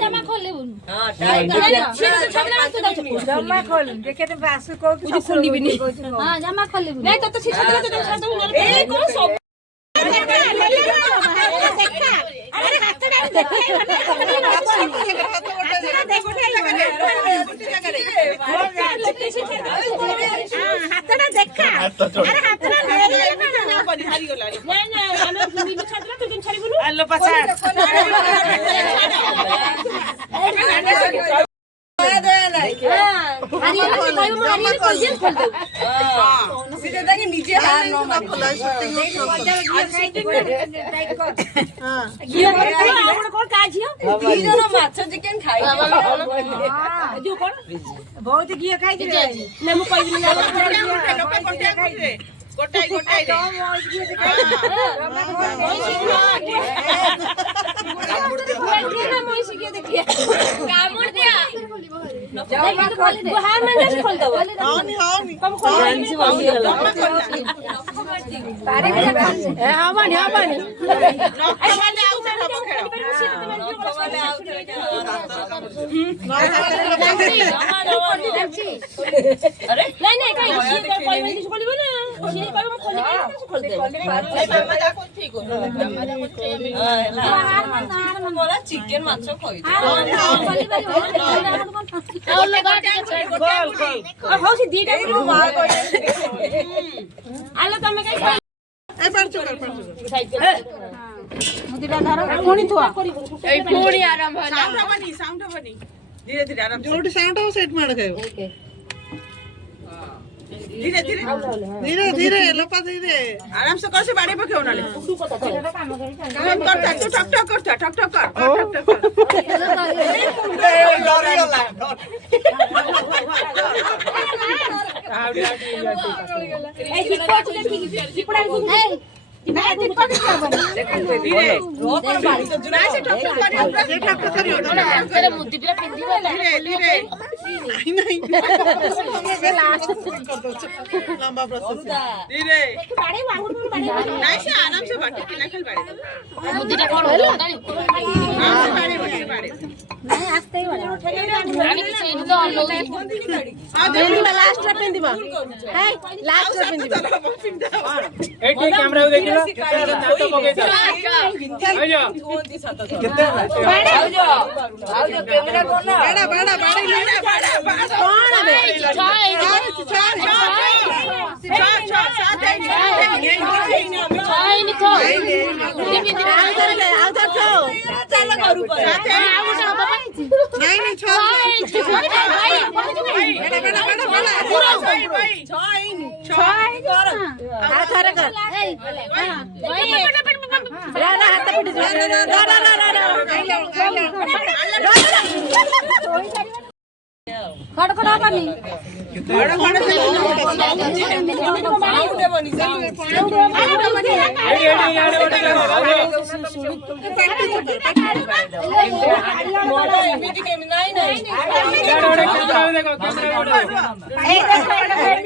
जमा खोल ले जमा खोल देखे तो बासु को खोली भी नहीं। हां जमा खोल ले नहीं तो शीशा दे तो ए कौन सब देखा अरे हाथ देखा बहुत घी खाई गोटाई गोटाई चिकेन माछ धीरे धीरे आराम जोटी साउंड हो सेट मार गयो धीरे धीरे धीरे धीरे लपा धीरे आराम से कैसे बाड़ी पे क्यों नाले काम करता तू ठक ठक करता ठक ठक कर डरी गला ए दिक्कत ठीक चिपड़ा नहीं दिक्कत धीरे रोक बाड़ी तो जुना से ठक ठक करियो तेरे मुद्दी पे पिंदी वाला धीरे धीरे नहीं से लास्ट कर दो लंबा प्रोसेस धीरे बाड़ी वांगुर बाड़ी नहीं से आराम से बाटी पिना खेल बाड़ी मुद्दीटा कोन होला हां बाड़ी बाड़ी नहीं आस्ते ही वाला रानी किछ इन तो लो हां देली लास्ट रे पिंदीबा है लास्ट रे पिंदीबा एटी कैमरा देखिला नाटक हो गया आइयो कितने आओ जो कैमरा कोन बड़ा बड़ा बाड़ी कौन है खड़खड़ा पानी खड़ खड़ नहीं